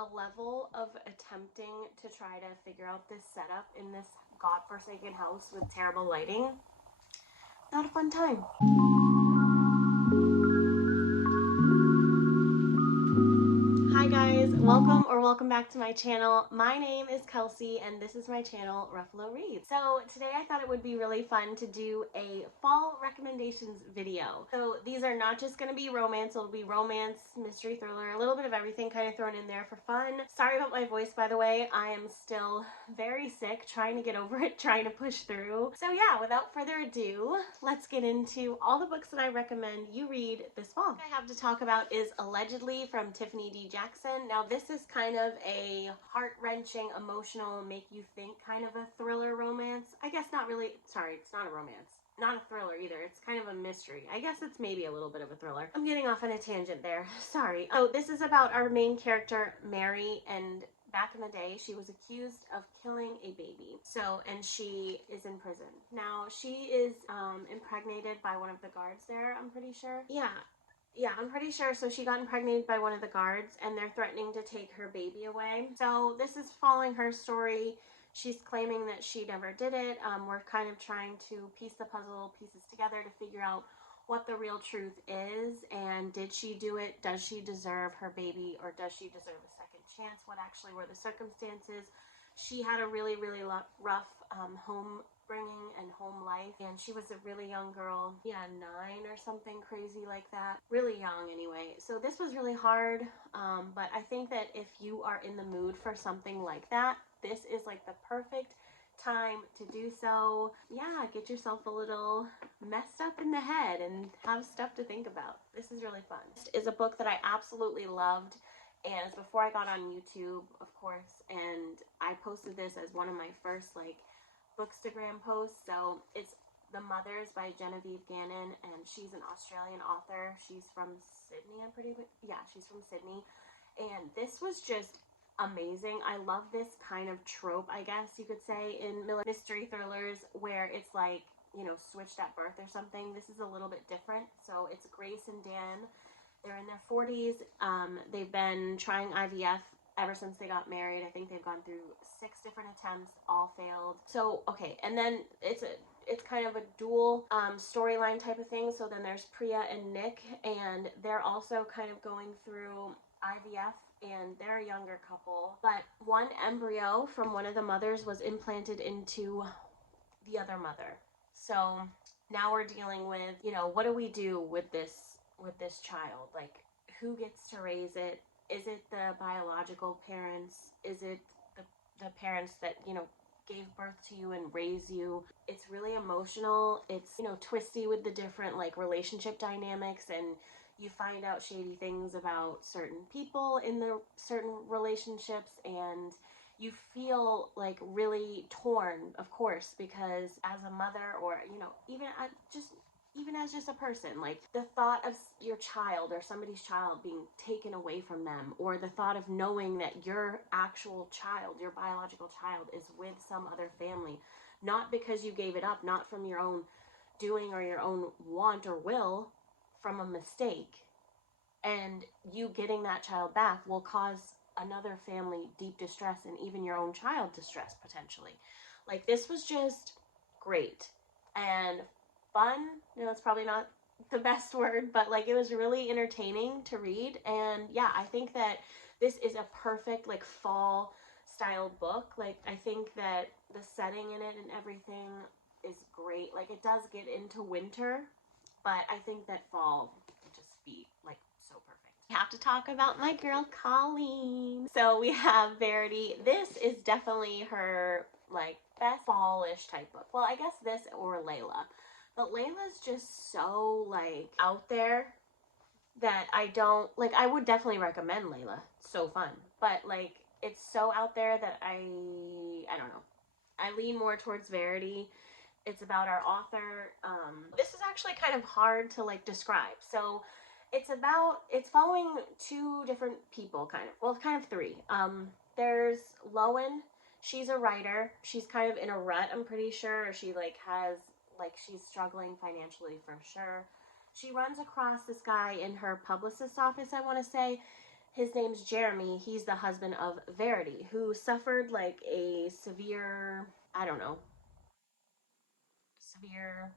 the level of attempting to try to figure out this setup in this godforsaken house with terrible lighting, not a fun time. Hi guys, welcome back to my channel. My name is Kelsey and this is my channel, Ruffalo Reads. So today I thought it would be really fun to do a fall recommendations video. So these are not just going to be romance, it'll be romance, mystery, thriller, a little bit of everything kind of thrown in there for fun. Sorry about my voice, by the way. I am still very sick, trying to get over it, trying to push through. So yeah, without further ado, let's get into all the books that I recommend you read this fall. What I have to talk about is Allegedly from Tiffany D. Jackson. Now this is kind of a heart-wrenching, emotional, make you think kind of a thriller romance. I guess not really, sorry, it's not a romance. Not a thriller either. It's kind of a mystery. I guess it's maybe a little bit of a thriller. I'm getting off on a tangent there. Sorry. Oh, this is about our main character, Mary, and back in the day, she was accused of killing a baby. So, and she is in prison. Now, she is impregnated by one of the guards there, I'm pretty sure. Yeah, I'm pretty sure. So she got impregnated by one of the guards and they're threatening to take her baby away. So this is following her story. She's claiming that she never did it. We're kind of trying to piece the puzzle pieces together to figure out what the real truth is, and did she do it? Does she deserve her baby, or does she deserve a second chance? What actually were the circumstances? She had a really rough home bringing and home life, and she was a really young girl, 9 or something crazy like that, really young anyway. So this was really hard, but I think that if you are in the mood for something like that, this is like the perfect time to do so. Yeah, get yourself a little messed up in the head and have stuff to think about. This is really fun. This is a book that I absolutely loved, and it's before I got on YouTube, of course, and I posted this as one of my first like Bookstagram posts. So it's The Mothers by Genevieve Gannon, and she's an Australian author. She's from Sydney, she's from Sydney, and this was just amazing. I love this kind of trope, I guess you could say, in mystery thrillers where it's like, switched at birth or something. This is a little bit different. So it's Grace and Dan. They're in their 40s. They've been trying IVF ever since they got married. I think they've gone through 6 different attempts, all failed. So, okay, and then it's kind of a dual storyline type of thing. So then there's Priya and Nick, and they're also kind of going through IVF, and they're a younger couple. But one embryo from one of the mothers was implanted into the other mother. So now we're dealing with, what do we do with this child? Like, who gets to raise it? Is it the biological parents? Is it the parents that, gave birth to you and raised you? It's really emotional. It's, twisty with the different like relationship dynamics, and you find out shady things about certain people in the certain relationships, and you feel like really torn, of course, because as a mother, or even as just a person, like the thought of your child or somebody's child being taken away from them, or the thought of knowing that your actual child, your biological child, is with some other family, not because you gave it up, not from your own doing or your own want or will, from a mistake, and you getting that child back will cause another family deep distress, and even your own child distress potentially. Like, this was just great and fun. It's probably not the best word, but like, it was really entertaining to read. And yeah, I think that this is a perfect like fall style book. Like, I think that the setting in it and everything is great. Like, it does get into winter, but I think that fall would just be like so perfect. We have to talk about my girl Colleen. So we have Verity. This is definitely her like best fallish type book. Well, I guess this or Layla. But Layla's just so like out there that I would definitely recommend Layla. It's so fun. But like, it's so out there that I don't know. I lean more towards Verity. It's about our author. This is actually kind of hard to like describe. So it's following 2 different people, kind of 3. There's Lowen. She's a writer. She's kind of in a rut, I'm pretty sure. She's struggling financially for sure. She runs across this guy in her publicist's office, I want to say, his name's Jeremy. He's the husband of Verity, who suffered like a severe, I don't know, severe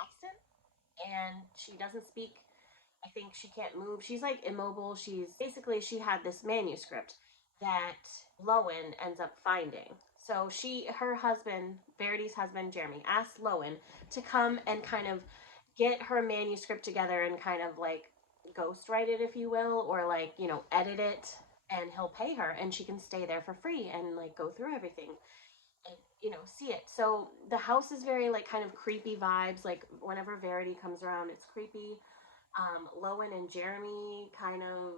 accident. And she doesn't speak. I think she can't move. She's like immobile. She's basically, she had this manuscript that Lowen ends up finding. So her husband, Verity's husband, Jeremy, asked Lowen to come and kind of get her manuscript together and kind of like ghostwrite it, if you will, or like, edit it, and he'll pay her and she can stay there for free and like go through everything and see it. So the house is very like kind of creepy vibes. Like whenever Verity comes around, it's creepy. Lowen and Jeremy kind of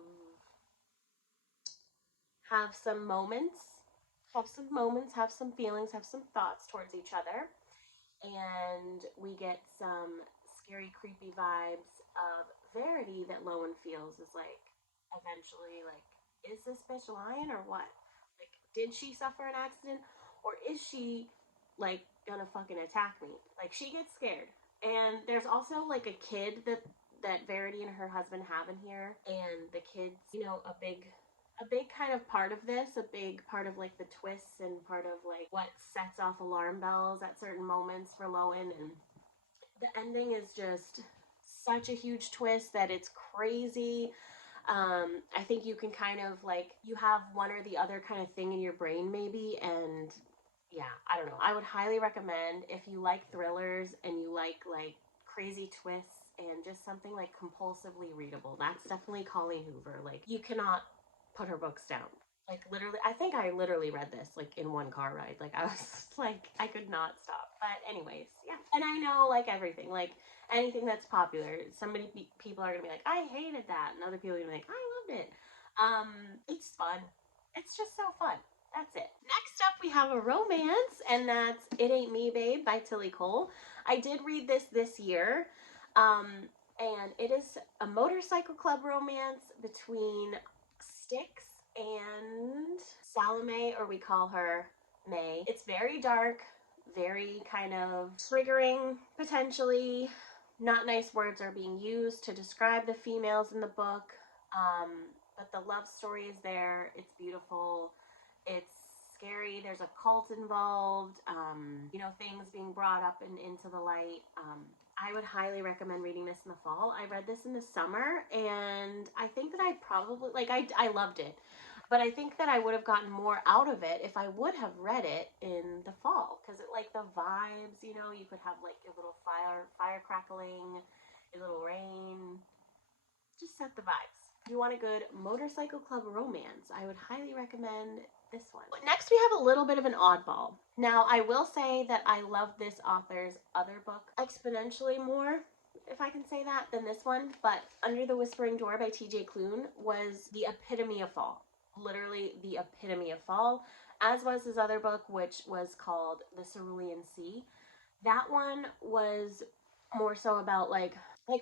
have some moments, have some feelings, have some thoughts towards each other, and we get some scary, creepy vibes of Verity that Lowen feels is like eventually like, is this bitch lying or what? Like, did she suffer an accident or is she like gonna fucking attack me? Like, she gets scared. And there's also like a kid that Verity and her husband have in here, and the kids, a big kind of part of this, a big part of like the twists and part of like what sets off alarm bells at certain moments for Lowen. And the ending is just such a huge twist that it's crazy. I think you can kind of like, you have one or the other kind of thing in your brain maybe, and yeah, I don't know. I would highly recommend, if you like thrillers and you like crazy twists and just something like compulsively readable. That's definitely Colleen Hoover. Like, you cannot put her books down. Like, literally, I think I literally read this like in one car ride. Like, I was like, I could not stop. But anyways, yeah. And I know like everything, like anything that's popular, people are gonna be like, I hated that, and other people are gonna be like, I loved it. It's fun. It's just so fun. That's it. Next up, we have a romance, and that's It Ain't Me, Babe by Tilly Cole. I did read this year, um, and it is a motorcycle club romance between Styx and Salome, or we call her May. It's very dark, very kind of triggering, potentially. Not nice words are being used to describe the females in the book, um, but the love story is there. It's beautiful. It's scary. There's a cult involved. Things being brought up and into the light. I would highly recommend reading this in the fall. I read this in the summer, and I think that I probably I loved it, but I think that I would have gotten more out of it if I would have read it in the fall, because it, like, the vibes. You could have like a little fire crackling, a little rain, just set the vibes. If you want a good motorcycle club romance, I would highly recommend this one. Next, we have a little bit of an oddball. Now, I will say that I love this author's other book exponentially more, if I can say that, than this one. But Under the Whispering Door by TJ Klune was the epitome of fall. Literally the epitome of fall, as was his other book, which was called The Cerulean Sea. That one was more so about like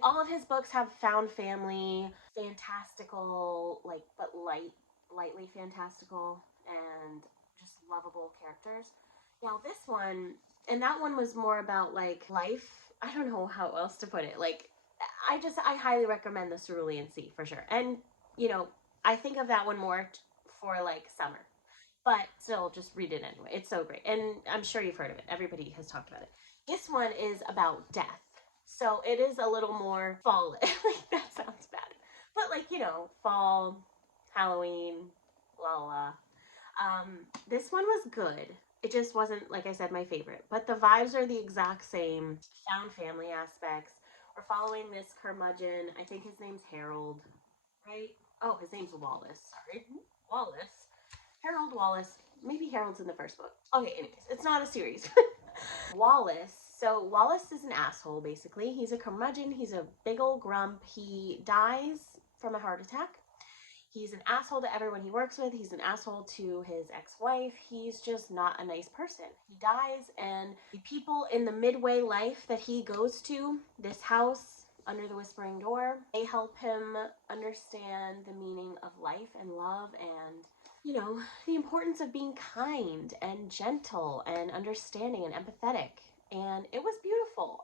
all of his books have found family, fantastical, like, but lightly fantastical, and just lovable characters. Now this one, and that one was more about like life. I don't know how else to put it. Like, I highly recommend The Cerulean Sea for sure. And I think of that one more for like summer, but still, just read it anyway. It's so great, and I'm sure you've heard of it. Everybody has talked about it. This one is about death, so it is a little more fall. Like, that sounds bad, but like, fall, Halloween, la la la. This one was good. It just wasn't, like I said, my favorite, but the vibes are the exact same. Found family aspects. We're following this curmudgeon. I think his name's Harold, right? Oh, his name's Wallace. Sorry, Wallace. Harold Wallace. Maybe Harold's in the first book. Okay, anyways, it's not a series. Wallace. So Wallace is an asshole, basically. He's a curmudgeon. He's a big old grump. He dies from a heart attack. He's an asshole to everyone he works with. He's an asshole to his ex-wife. He's just not a nice person. He dies, and the people in the midway life that he goes to, this house under the Whispering Door, they help him understand the meaning of life and love, and the importance of being kind and gentle and understanding and empathetic. And it was beautiful.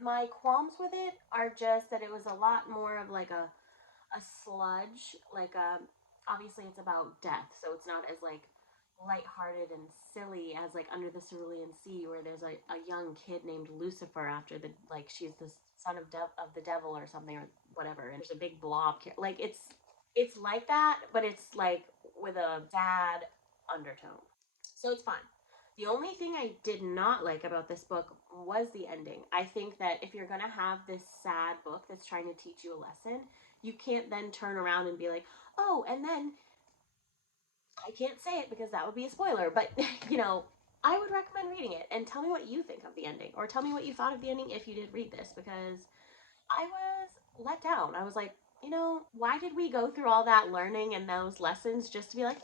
My qualms with it are just that it was a lot more of like a a sludge, like obviously it's about death, so it's not as like lighthearted and silly as like Under the Cerulean Sea, where there's a young kid named Lucifer after the like she's the son of the devil or something or whatever, and there's a big blob like it's like that, but it's like with a sad undertone. So it's fun. The only thing I did not like about this book was the ending. I think that if you're going to have this sad book that's trying to teach you a lesson, you can't then turn around and be like, oh, and then I can't say it because that would be a spoiler, but you know, I would recommend reading it and tell me what you think of the ending, or tell me what you thought of the ending if you did read this, because I was let down. I was like, you know, why did we go through all that learning and those lessons just to be like,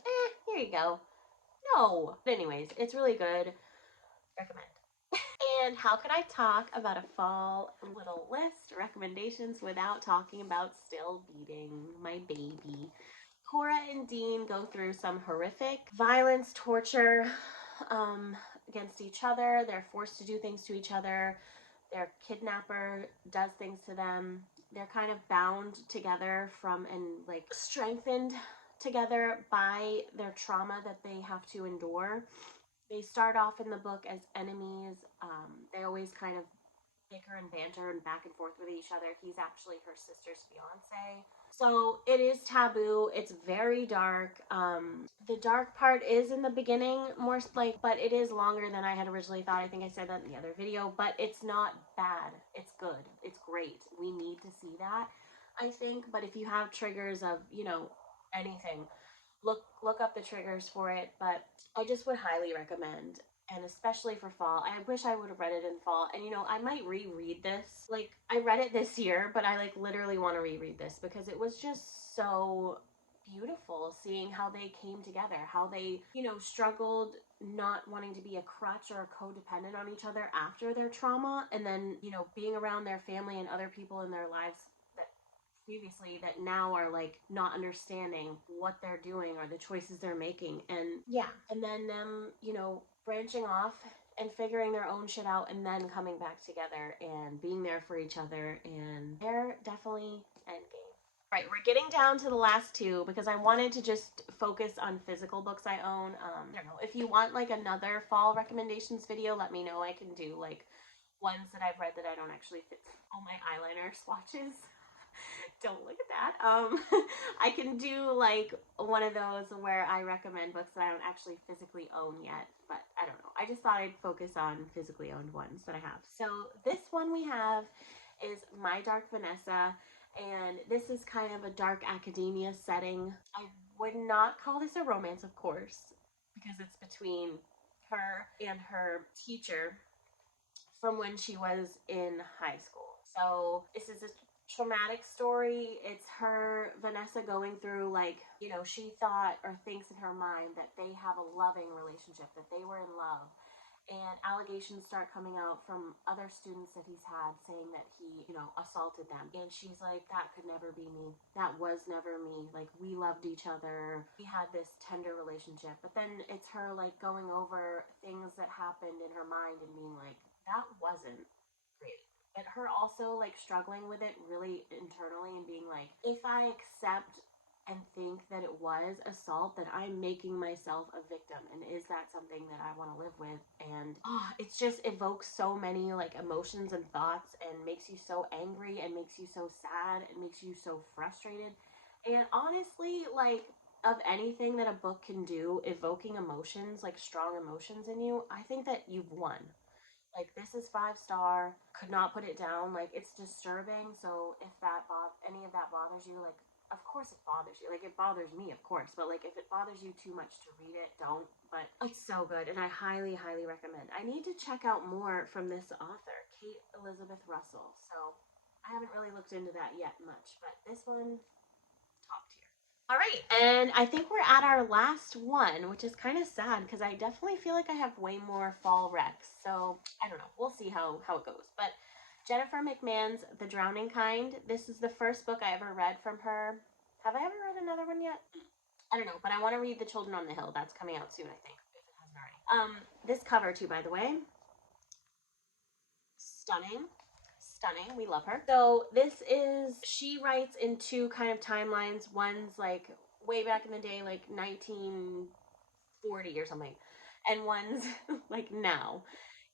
here you go? No. But anyways, it's really good. Recommend. And how could I talk about a fall little list recommendations without talking about still beating my baby? Cora and Dean go through some horrific violence, torture against each other. They're forced to do things to each other. Their kidnapper does things to them. They're kind of bound together from and like strengthened together by their trauma that they have to endure. They start off in the book as enemies. They always kind of bicker and banter and back and forth with each other. He's actually her sister's fiance. So it is taboo. It's very dark. The dark part is in the beginning, more like, but it is longer than I had originally thought. I think I said that in the other video, but it's not bad. It's good. It's great. We need to see that, I think. But if you have triggers of, you know, anything, look up the triggers for it. But I just would highly recommend, and especially for fall. I wish I would have read it in fall. And you know, I might reread this. Like I read it this year, but I like literally want to reread this because it was just so beautiful seeing how they came together, how they, you know, struggled not wanting to be a crutch or codependent on each other after their trauma, and then, you know, being around their family and other people in their lives that previously that now are like not understanding what they're doing or the choices they're making. And yeah, and then them, you know, branching off and figuring their own shit out and then coming back together and being there for each other. And they're definitely endgame. Right, we're getting down to the last two because I wanted to just focus on physical books I own. I don't know, if you want like another fall recommendations video, let me know. I can do like ones that I've read that I don't actually fit all my eyeliner swatches. Don't look at that. I can do like one of those where I recommend books that I don't actually physically own yet, but I don't know. I just thought I'd focus on physically owned ones that I have. So this one we have is My Dark Vanessa, and this is kind of a dark academia setting. I would not call this a romance, of course, because it's between her and her teacher from when she was in high school. So this is a traumatic story. It's her, Vanessa, going through like, you know, she thought or thinks in her mind that they have a loving relationship, that they were in love. And allegations start coming out from other students that he's had saying that he, you know, assaulted them. And she's like, that could never be me. That was never me. Like, we loved each other. We had this tender relationship. But then it's her, like, going over things that happened in her mind and being like, that wasn't great. But her also, like, struggling with it really internally and being like, if I accept and think that it was assault, that I'm making myself a victim, and is that something that I want to live with? And it's just evokes so many like emotions and thoughts and makes you so angry and makes you so sad and makes you so frustrated. And honestly, like, of anything that a book can do, evoking emotions, like strong emotions in you, I think that you've won. Like, this is 5 star. Could not put it down. Like, it's disturbing. So if that any of that bothers you, like, of course it bothers you. Like, it bothers me, of course. But like, if it bothers you too much to read it, don't. But it's so good, and I highly, highly recommend. I need to check out more from this author, Kate Elizabeth Russell. So I haven't really looked into that yet much, but this one, top tier. All right, and I think we're at our last one, which is kind of sad because I definitely feel like I have way more fall recs. So I don't know. We'll see how it goes. But Jennifer McMahon's The Drowning Kind. This is the first book I ever read from her. Have I ever read another one yet? I don't know, but I want to read The Children on the Hill. That's coming out soon, I think, if it hasn't already. This cover too, by the way, stunning, stunning. We love her. So she writes in two kind of timelines. One's like way back in the day, like 1940 or something, and one's like now.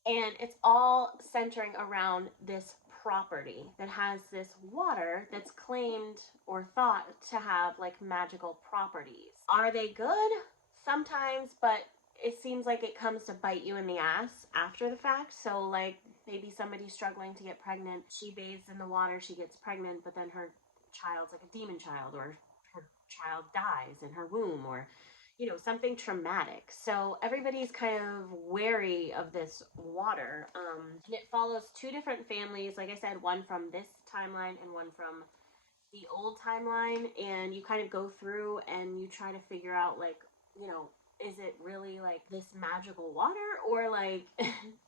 And it's all centering around this property that has this water that's claimed or thought to have like magical properties. Are they good? Sometimes, but it seems like it comes to bite you in the ass after the fact. So like maybe somebody's struggling to get pregnant, she bathes in the water, she gets pregnant, but then her child's like a demon child, or her child dies in her womb, or something traumatic. So everybody's kind of wary of this water. And it follows two different families, like I said, one from this timeline and one from the old timeline. And you kind of go through and you try to figure out, like, is it really like this magical water, or like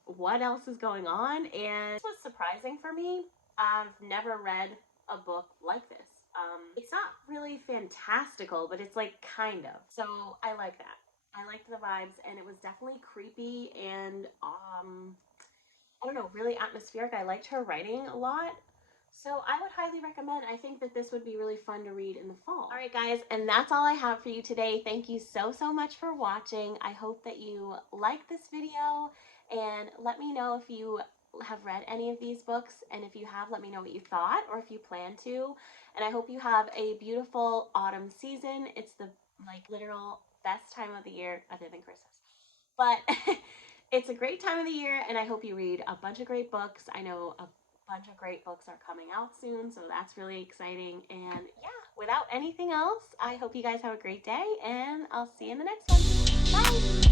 what else is going on? And this was surprising for me. I've never read a book like this. It's not really fantastical, but it's like kind of. So I like that. I liked the vibes, and it was definitely creepy and I don't know, really atmospheric. I liked her writing a lot. So I would highly recommend. I think that this would be really fun to read in the fall. All right, guys, and that's all I have for you today. Thank you so, so much for watching. I hope that you like this video, and let me know if you have read any of these books, and if you have, let me know what you thought, or if you plan to. And I hope you have a beautiful autumn season. It's the like literal best time of the year other than Christmas. But it's a great time of the year, and I hope you read a bunch of great books. I know a bunch of great books are coming out soon, so that's really exciting. And yeah, without anything else, I hope you guys have a great day, and I'll see you in the next one. Bye!